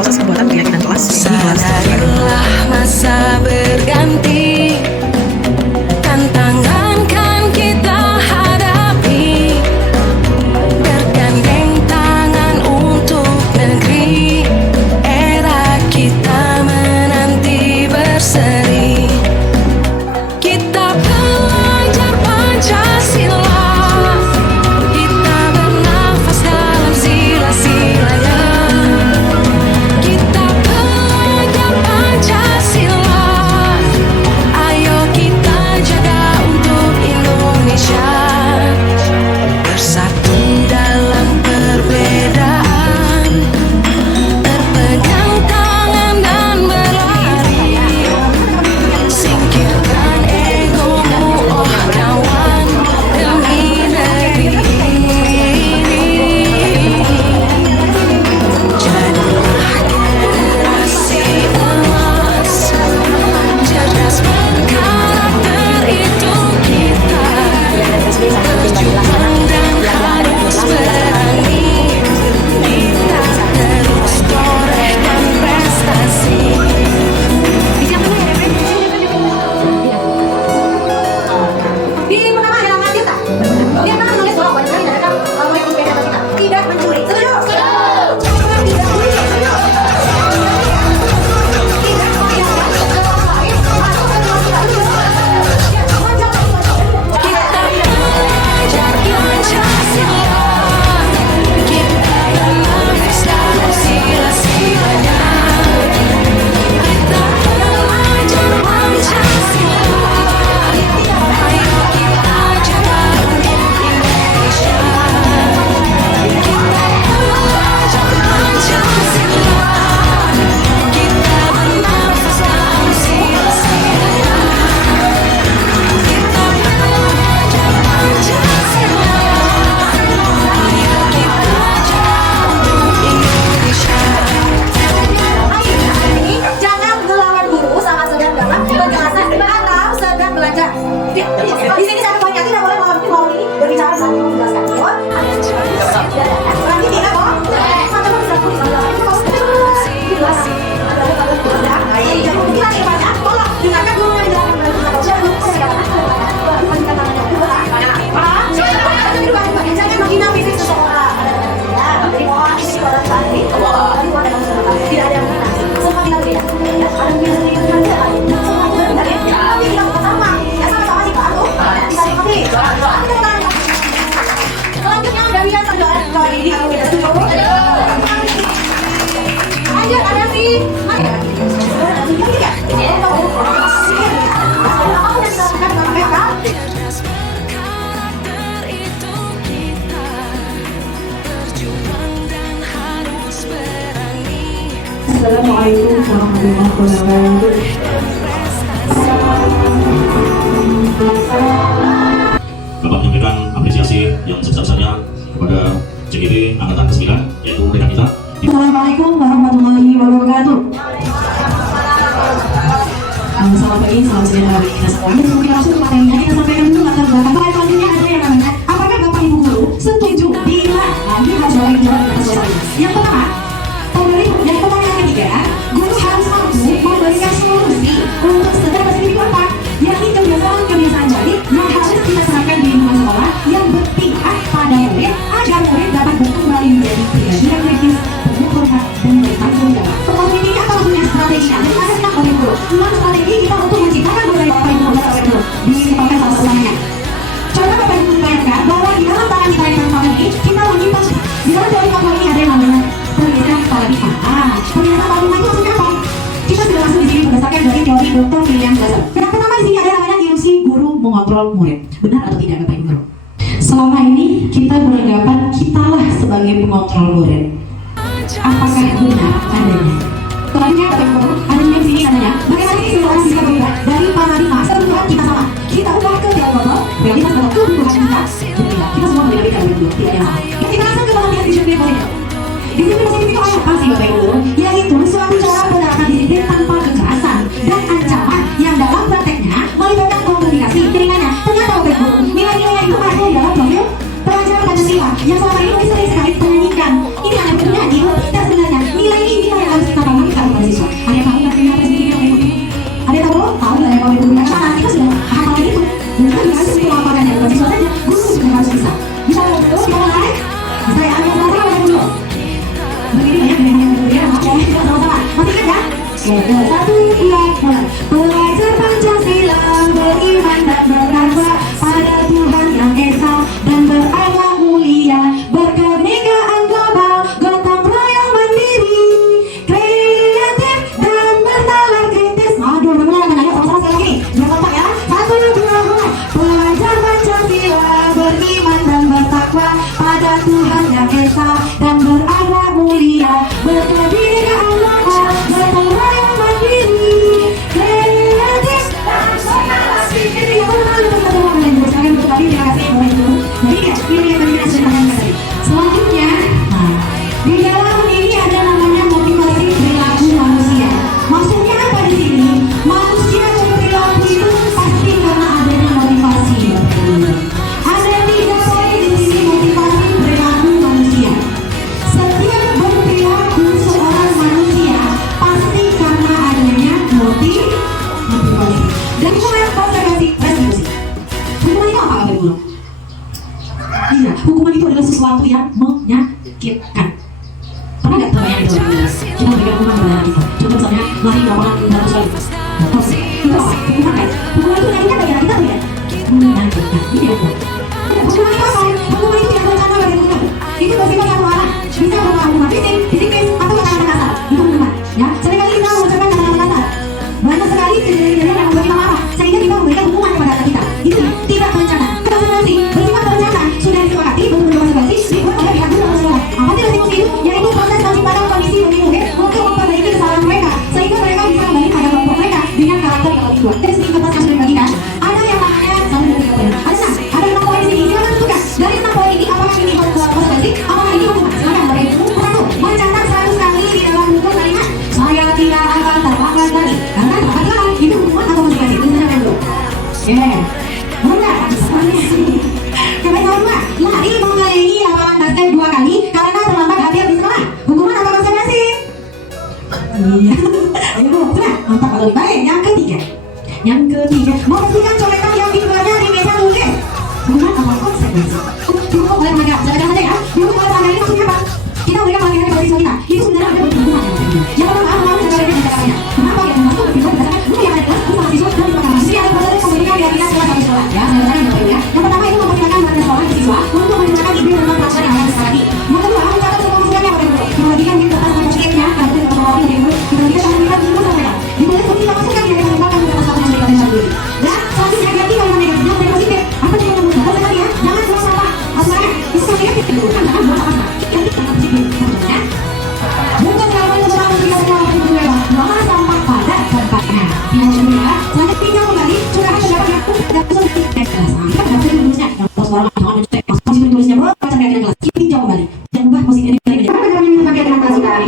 proses pembuatan keyakinan kelas ini kelas. Sadarilah masa berganti, tantangan kan kita hadapi, bergandeng tangan untuk negeri, era kita menanti berseri. Kita belajar Pancasila, kita bernafas dalam sila-silanya. Kita belajar Pancasila, ayo kita jaga untuk Indonesia. Bersatu dalam perbedaan, berpegang tangan dan berlari. Singkirkan egomu, oh kawan, demi negeri ini. Jadilah generasi emas, cerdas berkarakter itu kita. Berjuang dan harus berani, kita terus torehkan prestasi. Di pertama halaman kita, dia akan menulis bahwa wanita tidak akan mengikuti peda kita, tidak mencuri. Setuju? Jangan tidak mencuri. Setuju? Tidak membiarkan orang lain masuk ke dalam kita. Kita belajar Pancasila, kita bernafas dalam sila-silanya. Kita belajar Pancasila, ayo kita jaga untuk Indonesia. Kita belajar Pancasila, kita bernafas dalam sila-silanya. Kita belajar Pancasila, ayo kita jaga untuk Indonesia. Ini jangan melawan guru sama sedang dalam penjelasan atau sedang belajar. Di sini saya poinnya tidak boleh melawan ini berbicara saat ini menjelaskan. Berarti tidak kok? Macam bisa tulis tolong dengarkan guru yang jangan menghina fisik seseorang. Jadi mohon ini pada saat ini tidak ada yang menghina. Semua kita beda. Ada yang bisa saja. Tapi tidak sama. Ya sama-sama sih Pak. Bisa dimengerti. Selanjutnya dari yang terjualan kali ini aku tidak setuju. Lanjut ada si Maya. Cerdas berkarakter itu kita, berjuang dan harus berani. Assalamualaikum warahmatullahi wabarakatuh. Bapak menyampaikan apresiasi yang sebesar-besarnya kepada JGP Angkatan ke-9, yaitu rekan kita. Assalamualaikum warahmatullahi wabarakatuh. Selamat pagi, selamat siang hari kita semuanya. Sebelum kita langsung ke materinya, kita sampaikan dulu latar belakang. Pada selanjutnya ada yang namanya, apakah Bapak Ibu Guru setuju bila lagi harus jalan jalan atas suasana? Yang pertama, yang ketiga, guru harus mampu memberikan solusi untuk setiap individu apa? Yakni kebiasaan-kebiasaan baik yang harus kita serahkan di lingkungan sekolah yang berpihak pada murid agar murid dapat berkembang menjadi pribadi yang kritis, penuh hormat dan bertanggung jawab. Seperti ini apa punya strategi? Nanti masih tentang Bapak Ibu. Dengan strategi kita untuk menciptakan budaya Bapak Ibu di tempat salah satunya. Coba Bapak Ibu bayangkan bahwa di dalam tangan kita yang pertama ini kita menyimpan di dalam teori Bapak ini ada yang namanya penelitian paradigma. Penelitian paradigma itu maksudnya apa? Kita sudah masuk di sini berdasarkan dari teori Dr. William Glasser. Yang pertama di sini ada namanya ilusi guru mengontrol murid. Benar atau tidak Bapak Ibu Guru? Selama ini kita beranggapan kitalah sebagai pengontrol murid. Apakah benar adanya? Selanjutnya Bapak Ibu Guru, adanya di sini katanya bagaimana sih seseorang bisa berubah dari paradigma kebutuhan kita sama kita ubah ke teori global realitas adalah kebutuhan kita berbeda. Kita semua berbeda-beda Bapak Ibu Guru, tidak ada hal. Kita langsung ke bagian disiplin politik. Disiplin positif itu apa sih Bapak Ibu Guru? Yaitu suatu cara penerapan disiplin tanpa kekerasan dan ancaman yang dalam prakteknya melibatkan komunikasi. Keringannya, ternyata Bapak Ibu Guru, nilai-nilai itu ada di dalam profil pelajar Pancasila yang selama ini sering sekali penyanyikan. Ini hanya bernyanyi, tidak sebenarnya nilai ini yang harus kita Satu, dua, mulai. Belajar Pancasila, beriman dan bertakwa pada Tuhan yang Esa dan berakhlak mulia, berkenegaraan global, gotong royong mandiri, kreatif dan bernalar kritis. Aduh, benar-benar ayo sama-sama sekali lagi. Jangan lupa ya. Satu, dua, mulai. Belajar Pancasila, beriman dan bertakwa pada Tuhan yang Esa dan berakhlak mulia, berkenegaraan global, gotong royong mandiri, kreatif dan bernalar kritis. Ya, terima kasih boleh dulu. Jadi ya, ini yang tadi kita ceritakan tadi. Selanjutnya, di dalam ini ada namanya motivasi perilaku manusia. Maksudnya apa di sini? Manusia berperilaku itu pasti karena adanya motivasi. Ada 3 poin di sini motivasi perilaku manusia. Setiap berperilaku seorang manusia pasti karena adanya motivasi. Dan kenapa saya kasih resolusi? Hukuman itu apa kata guru? Iya, hukuman itu adalah sesuatu yang menyakitkan. Pernah nggak terbayang itu? Kita memberikan hukuman kepada anak kita. Contoh misalnya, lari lapangan 100 kali. Itu apa? Hukuman kan? Hukuman itu menyakitkan bagi anak kita tidak? Menyakitkan. Ini dia hukuman. Hukuman itu apa? Hukuman itu tidak berencana bagi hukuman. Itu bersifat satu arah. Bisa berupa hukuman fisik, disiplin, atau kata-kata kasar. Itu hukuman. Ya, seringkali kita mengucapkan kata-kata kasar. Banyak sekali kejadian-kejadian yang membuat kita marah, sehingga kita memberikan hukuman kepada anak kita. Itu tidak berencana. Konsekuensi bersifat berencana sudah disepakati bentuk konsekuensi dibuat oleh pihak guru dan sekolah. Apa sih resolusi itu? Yaitu proses menciptakan kondisi bagi murid untuk memperbaiki kesalahan mereka, sehingga mereka bisa kembali pada kelompok mereka dengan karakter yang lebih kuat. Dari segi kertas yang sudah dibagikan, ada yang namanya 1, 2, 3 poin. Ada 6 poin di sini. Silakan tentukan dari 6 poin ini apakah ini konsekuensi, apakah ini hukuman. Silakan bagi buku. Satu, mencatat 100 kali di dalam buku kalimat saya tidak akan termakan lagi. Karena apakah itu hukuman atau konsekuensi? Tentukan dulu. Mudah. Yang kedua, lari mengelilingi lapangan basket 2 kali karena terlambat hadir di sekolah. Hukuman atau konsekuensi? Iya. Ayo, sudah. Mantap kalau lebih baik. Yang ketiga, membersihkan coretan yang dibuatnya di meja tulis. Hukuman atau konsekuensi? Cukup boleh mereka. Silakan saja ya. Dulu kalau sana ini maksudnya apa? Kita berikan pelatihan kepada siswa kita. Itu sebenarnya ada hukuman yang penting. Yang pertama, harus cara dengan caranya. Kenapa dia masuk ke siswa berdasarkan guru yang ada di kelas bersama siswa dan di pengalaman. Jadi ada proses pemberian keyakinan sekolah sampai sekolah. Ya, saya bacakan yang ya. Yang pertama itu mempersilakan warga sekolah ke siswa untuk menggunakan ide tentang pelajaran yang akan disepakati. Yang kedua, mencatat semua masukannya oleh guru. Dibagikan di kertas positifnya, kartu yang terbawa dari guru. Dibagikan sama kita di sama mereka. Ditulis ketika masukan yang ditambahkan di atas satu yang diberikan dari guru. Dan selanjutnya ganti kalimat negatifnya menjadi positif. Apa yang kamu buat? Apa ya? Jangan buang sampah. Maksudnya, itu negatif dulu. Kan jangan buang sampah. Ganti kalimat positif. Contohnya, bukan kalau seorang memberikan semua orang yang berbeda, buanglah sampah pada tempatnya. Yang kedua, selanjutnya tinjau kembali curahkan pendapat yang dan kesulitan kelas. Kita dapat tulisnya. Yang pos orang jangan dicek. Posisi tulisnya baca keyakinan kelas. Tinjau kembali. Dan ubah posisi ini menjadi apa yang kami keyakinan kelas sekali.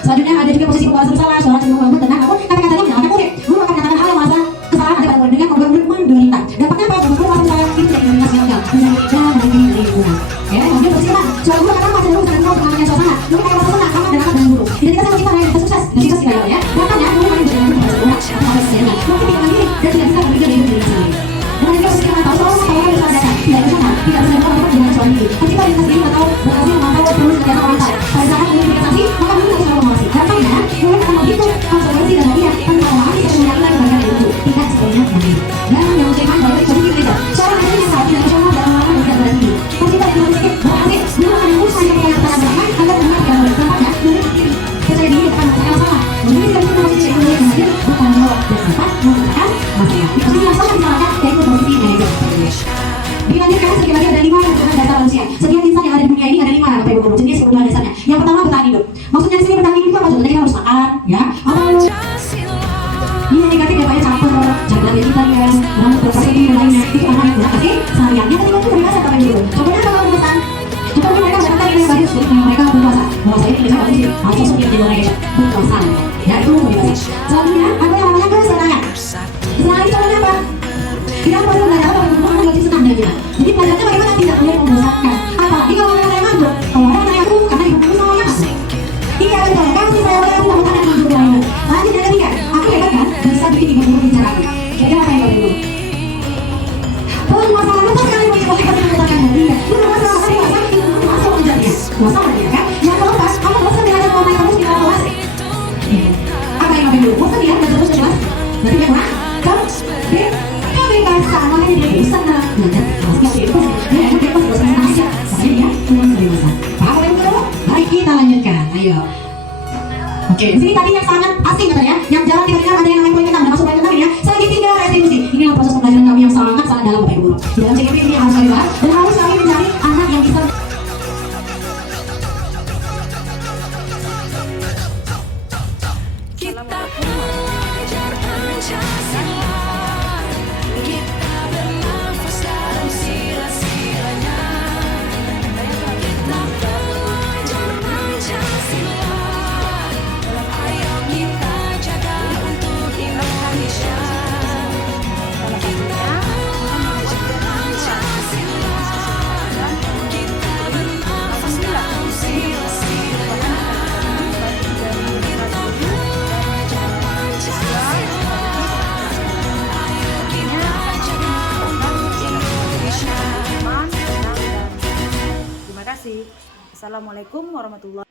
Selanjutnya ada juga posisi pembahasan salah, seorang cenderung lembut, tenang, namun kata-katanya menyalahkan murid. Guru akan katakan hal yang merasa kesalahan ada pada murid dengan membuat murid menderita. Dampaknya apa? Guru merasa salah itu tidak diminati gagal, menjadikan menjadi lingkungan. Ya, kemudian posisi mana? Suara guru akan masih cenderung dengan pengalaman suasana. Guru akan merasa senang, aman dan akan dengan guru. Identitas yang kita yang sukses dan kita sekali ya. Dampaknya guru akan menjadi kepada sekolah atau pada sisanya. Mungkin tidak mandiri dan tidak bisa berpikir hidup diri sendiri. Dan juga posisi mana? Tahu soal masalah yang disampaikan tidak bersama, tidak bisa melakukan dengan suami itu. Ketika lintas diri atau berhasil memantau terus kegiatan orang lain. Pada saat guru investasi, maka guru harus mengawasi. Dampaknya guru akan menghitung konsekuensi dan lainnya tentang memahami dan meyakinkan kebenaran itu. Tidak sepenuhnya mandiri. Dan yang penting dari posisi kita, seorang guru yang tahu tidak bersama dalam melakukan tidak berhenti. Posisi yang sedikit berhasil, guru akan menguruskan yang pertanyaan belakang agar benar yang dampaknya guru percaya diri akan melakukan masalah. Guru tidak bisa posisi yang berhasil bertanggung jawab. berpapasan. Ya, itu kebebasan. Selanjutnya, ada yang namanya kesenangan. Kesenangan itu namanya apa? Kita perlu belajar apa? Untuk menjadi senang dan kita. Jadi belajarnya bagaimana tidak boleh membosankan. Apalagi kalau orang yang mabuk. Kalau orang yang mabuk, karena ibu kamu sama mabuk. Iya betul, kan si saya orang yang mabuk anak ibu lain. Lanjut yang ketiga, aku hebat kan? Bisa bikin ibu guru bicara. Jadi apa yang baru? Masalah itu sekali mau kita mengatakan dari ya. Itu masalah kan masalah itu masalah menjadi. Masalah dia kan? Yang lepas, kamu bosan dengan pemain kamu di kelas. Apa yang baru? Bosan ya? Nggak terus jelas. Berarti yang mana? Kamu sama kan dia bosan lah. Belajar kelas itu dia emang dia pas bosan aja. Makanya dia pulang dari bosan. Apa yang kedua? Mari kita lanjutkan. Ayo. Oke, di sini tadi yang sangat asing katanya, yang jarang didengar ada yang namanya poin kentang, masuk poin kentang ya. Selagi 3 retribusi. Inilah proses pembelajaran kami yang sangat dalam Bapak Ibu Guru. Di dalam CGP ini harus kami bahas dan harus kami mencari anak yang bisa. Kita belajar Pancasila, kita bernafas dalam sila-silanya. Kita belajar Pancasila, ayo kita jaga untuk Indonesia. Kita belajar Pancasila, kita bernafas dalam sila-silanya. Terima kasih. Assalamualaikum warahmatullahi wabarakatuh.